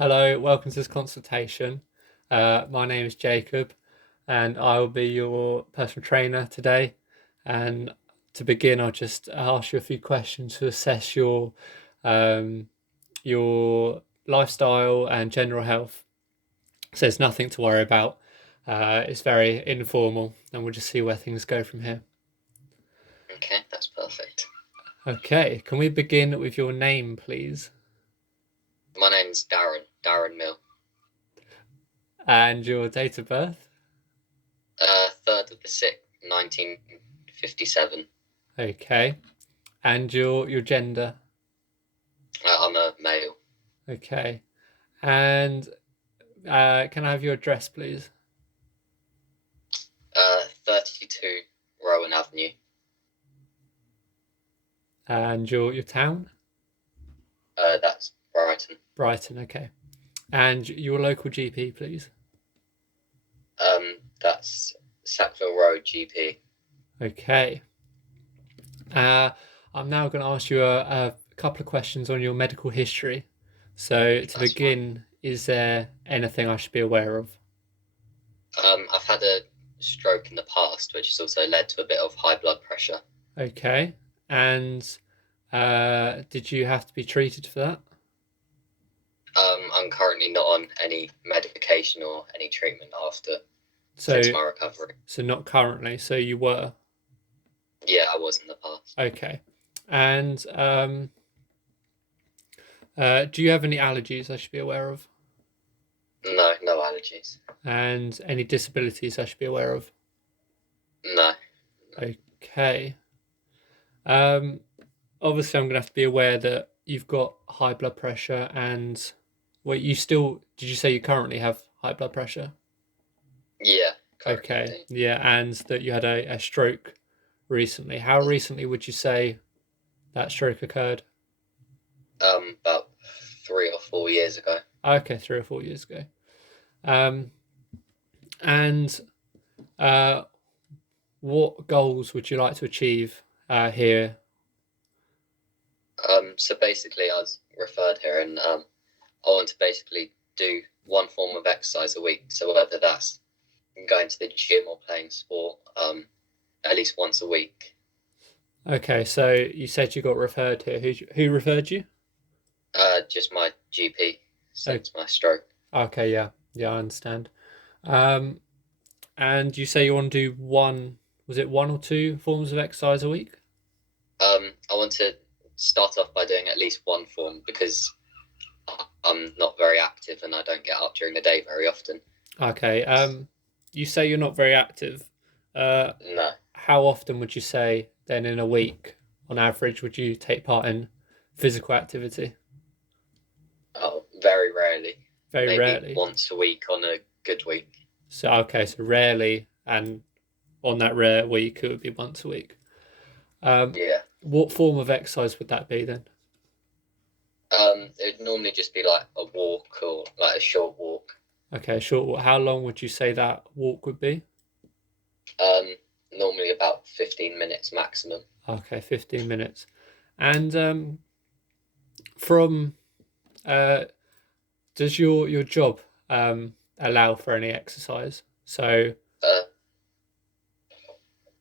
Hello, welcome to this consultation. My name is Jacob, and I will be your personal trainer today. And to begin, I'll just ask you a few questions to assess um, your lifestyle and general health. So there's nothing to worry about. It's very informal, and we'll just see where things go from here. Okay, that's perfect. Okay, can we begin with your name, please, My name's Darren Mill. and your date of birth? 3rd of the 6th, 1957. Okay, and your gender? I'm a male. Okay. And can I have your address, please? 32 Rowan Avenue. And your town? That's Brighton. Brighton, okay. And your local GP, please? That's Sackville Road GP. Okay. Uh, I'm now going to ask you a couple of questions on your medical history. So to That's fine. begin, is there anything I should be aware of? I've had a stroke in the past, which has also led to a bit of high blood pressure. Okay. And did you have to be treated for that? I'm currently not on any medication or any treatment since So my recovery. so not currently. So you were. Yeah, I was in the past. Okay. And do you have any allergies I should be aware of? No, no allergies. And any disabilities I should be aware of? No. Okay. Um, Obviously, I'm going to have to be aware that you've got high blood pressure and wait, did you say you currently have high blood pressure? Yeah, currently Okay. do. Yeah. And that you had a stroke recently. How recently would you say that stroke occurred? About 3 or 4 years ago. Okay, 3 or 4 years ago. Um, and uh, what goals would you like to achieve here? So basically, I was referred here, and I want to basically do one form of exercise a week. So whether that's going to the gym or playing sport, at least once a week. Okay, so you said you got referred here. Who referred you? Just my GP Oh, since my stroke. okay, yeah, yeah, I understand. Um, and you say you want to do was it one or two forms of exercise a week? I want to start off by doing at least one form because I'm not very active and I don't get up during the day very often. Okay, you say you're not very active. Uh, No, how often would you say then in a week, on average, would you take part in physical activity? oh, very rarely. Very Maybe rarely. once a week on a good week. So okay, so rarely, and on that rare week, it would be once a week. Yeah. What form of exercise would that be then? It'd normally just be like a walk or like a short walk. Okay, sure. How long would you say that walk would be? Um, Normally about 15 minutes maximum. Okay, 15 minutes. And from uh, does your job allow for any exercise? So, Uh,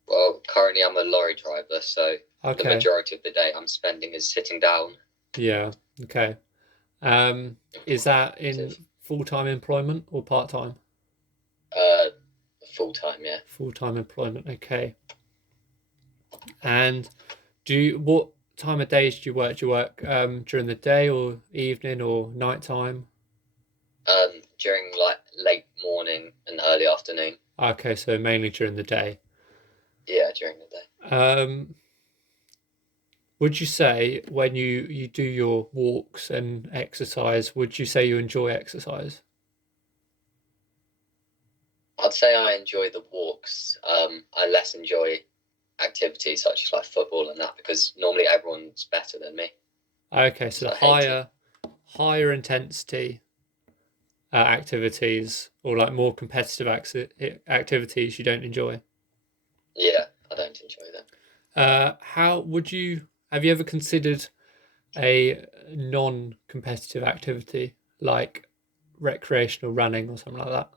well, currently I'm a lorry driver, so the okay, majority of the day I'm spending is sitting down. yeah, okay. Is that in full-time employment or part-time? Uh, Full time, yeah. Full-time employment, okay. And what time of days do you work? Do you work during the day or evening or nighttime? During like late morning and early afternoon. Okay, so mainly during the day. Yeah, during the day. Um, would you say when you do your walks and exercise, would you say you enjoy exercise? I'd say I enjoy the walks. I less enjoy activities such as like football and that because normally everyone's better than me, Okay, so so the I hate it. higher intensity activities or like more competitive activities you don't enjoy. Yeah, I don't enjoy them. How would you have you ever considered a non-competitive activity like recreational running or something like that?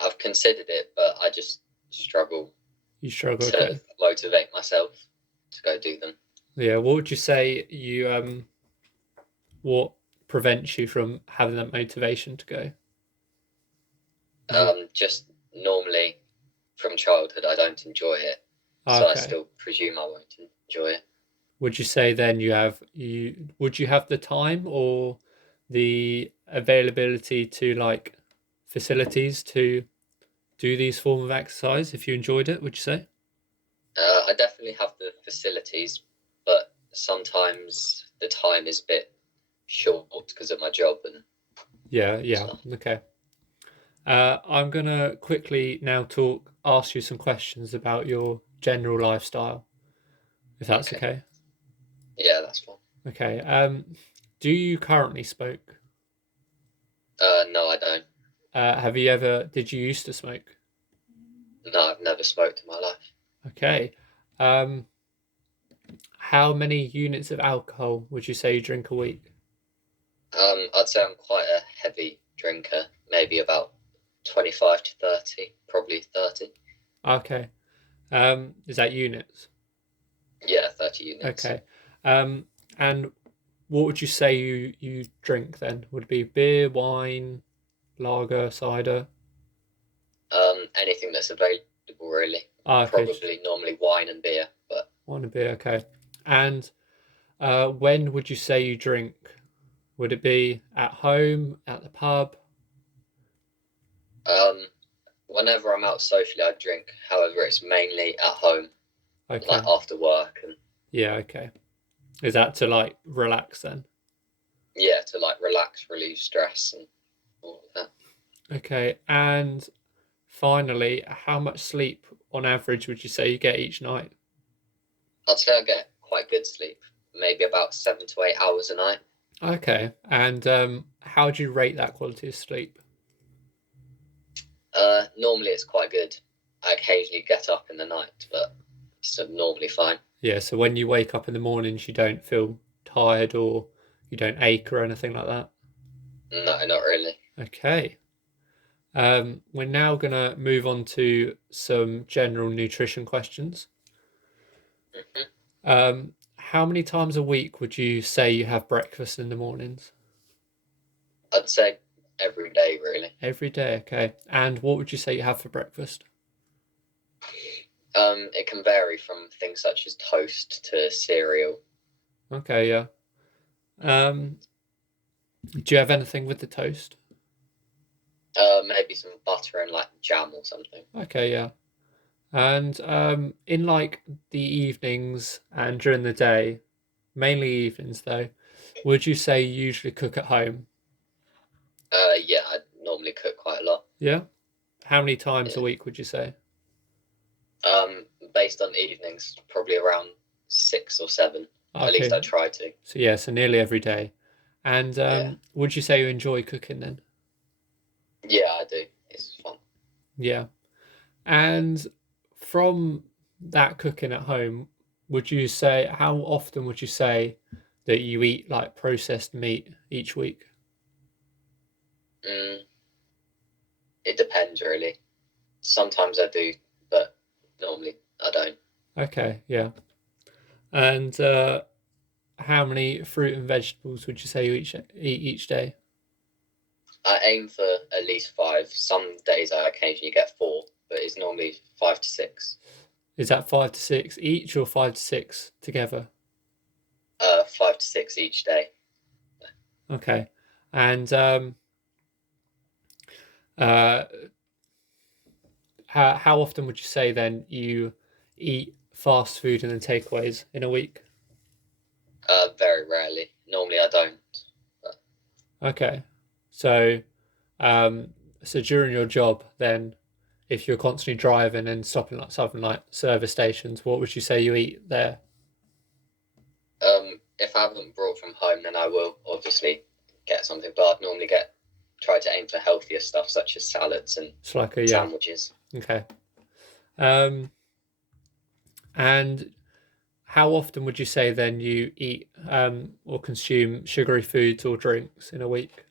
I've considered it, but I just struggle You struggle, okay. to motivate myself to go do them. Yeah, what would you say what prevents you from having that motivation to go? Just normally from childhood, I don't enjoy it, so I Okay. still presume I won't enjoy it. Would you say then would you have the time or the availability to like facilities to do these form of exercise if you enjoyed it, would you say? I definitely have the facilities, but sometimes the time is a bit short because of my job and Yeah, yeah. stuff. Okay. I'm gonna quickly now ask you some questions about your general lifestyle, if that's Okay, okay. yeah, that's fine. Okay. Do you currently smoke? No, I don't. Did you used to smoke? No, I've never smoked in my life. Okay. Um, how many units of alcohol would you say you drink a week? I'd say I'm quite a heavy drinker, maybe about 25 to 30, probably 30. Okay. Is that units? Yeah, 30 units. Okay. Um, and what would you say you drink then? Would it be beer, wine, lager, cider? Anything that's available, really. Okay, just Probably normally wine and beer, but wine and beer. Okay. And when would you say you drink? Would it be at home, at the pub? um, whenever I'm out socially, I drink. However, it's mainly at home, like Okay. after work, and Yeah. Okay. Is that to like relax then? yeah, to like relax, relieve stress, and all of that. Okay. And finally, how much sleep on average would you say you get each night? I'd say I get quite good sleep, maybe about 7 to 8 hours a night. Okay. And how do you rate that quality of sleep? Normally it's quite good. I occasionally get up in the night, but it's normally fine. Yeah, so when you wake up in the mornings, you don't feel tired or you don't ache or anything like that. No, not really. Okay. We're now going to move on to some general nutrition questions. Mhm. How many times a week would you say you have breakfast in the mornings? I'd say every day, really. Every day, okay. And what would you say you have for breakfast? It can vary from things such as toast to cereal. Okay, yeah. Um, do you have anything with the toast? Maybe some butter and like jam or something. Okay, yeah. And in like the evenings and during the day, mainly evenings though, would you say you usually cook at home? Yeah, I normally cook quite a lot. Yeah. How many times a Yeah. week would you say? Um, Based on evenings, probably around 6 or 7. At least Okay. I try to. So yeah, so nearly every day. And Yeah, would you say you enjoy cooking then? yeah, I do. It's fun. Yeah. And from that cooking at home, would you say how often would you say that you eat like processed meat each week? Mm, it depends really. Sometimes I do, but normally I don't. Okay, yeah. And how many fruit and vegetables would you say you eat each day? I aim for at least 5. Some days I occasionally get 4, but it's normally 5 to 6. Is that 5 to 6 each or 5 to 6 together? 5 to 6 each day. Okay. And uh, how often would you say then you eat fast food and then takeaways in a week? Very rarely. Normally I don't. But, Okay. So um, so during your job then, if you're constantly driving and stopping at something like service stations, what would you say you eat there? if I haven't brought from home, then I will obviously get something. But I'd normally try to aim for healthier stuff such as salads and It's like a yeah. sandwiches. Okay. Um, and how often would you say then you eat or consume sugary foods or drinks in a week?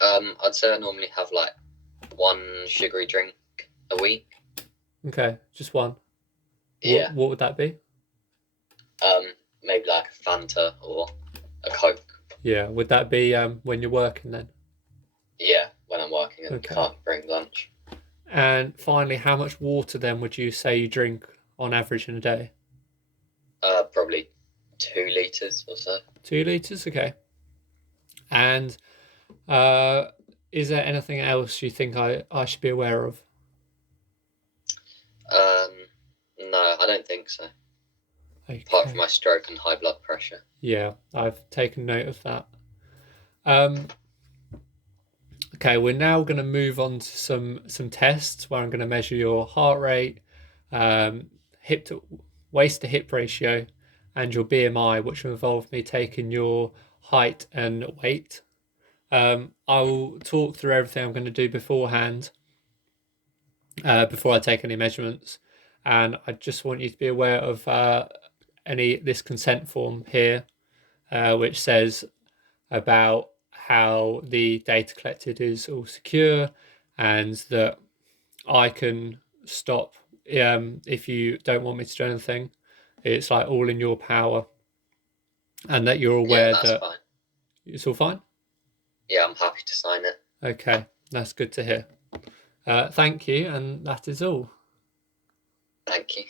I'd say I normally have like one sugary drink a week. Okay, just one. Yeah. What would that be? Maybe like a Fanta or a Coke. Yeah, would that be when you're working then? Yeah, when I'm working and Okay. can't bring lunch. And finally, how much water then would you say you drink on average in a day? Probably 2 liters or so. 2 liters, okay. And uh, is there anything else you think I should be aware of? Um, no, I don't think so. Apart from Okay. my stroke and high blood pressure. Yeah, I've taken note of that. Um, okay, we're now going to move on to some tests where I'm going to measure your heart rate, hip to waist to hip ratio, and your BMI, which will involve me taking your height and weight. I will talk through everything I'm going to do beforehand, before I take any measurements, and I just want you to be aware of any this consent form here, which says about how the data collected is all secure and that I can stop if you don't want me to do anything. It's like all in your power, and that you're Yeah, aware that's that fine. it's all fine. Yeah, I'm happy to sign it. Okay, that's good to hear. Thank you, and that is all. Thank you.